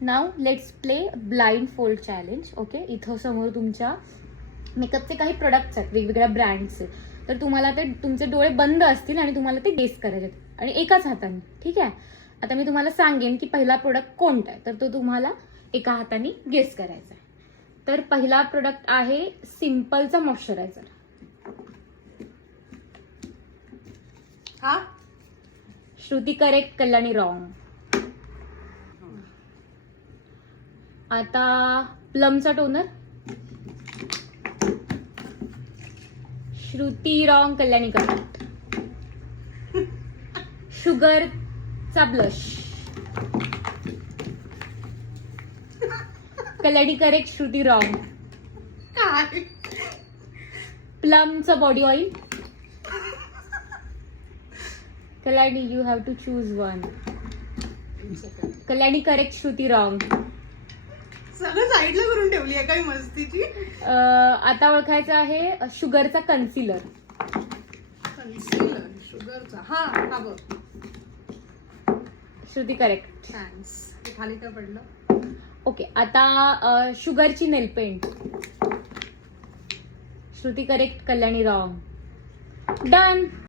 Now let's play blind fold challenge. Okay, इथं समोर तुमच्या मेकअपचे काही प्रोडक्ट्स आहेत वेगवेगळ्या ब्रँडचे. तर तुम्हाला ते तुमचे डोळे बंद असतील आणि तुम्हाला ते गेस करायचे आहेत आणि एकाच हाताने. ठीक आहे, आता मी तुम्हाला सांगेन की पहिला प्रोडक्ट कोणता आहे, तर तो तुम्हाला एका हाताने गेस करायचा आहे. तर पहिला प्रोडक्ट आहे सिम्पलचा मॉइश्चरायझर. हा श्रुती करेक्ट, कल्याणी रॉंग. आता प्लमचा toner. Shruti wrong, Kalyani correct. शुगरचा blush. Kalyani correct, Shruti wrong. काय प्लमचा body oil. Kalyani you have to choose one. Kalyani correct, Shruti wrong. सगळं साईडला करून ठेवली आहे काही मस्तीची. आता ओळखायचं आहे शुगरचा कन्सिलर. कन्सिलर शुगरचा. हा हा बघ. श्रुती करेक्ट. थँक्स. ते खाली काय पडलं. ओके, आता शुगरची nail paint. Shruti correct, Kalyani wrong. Done.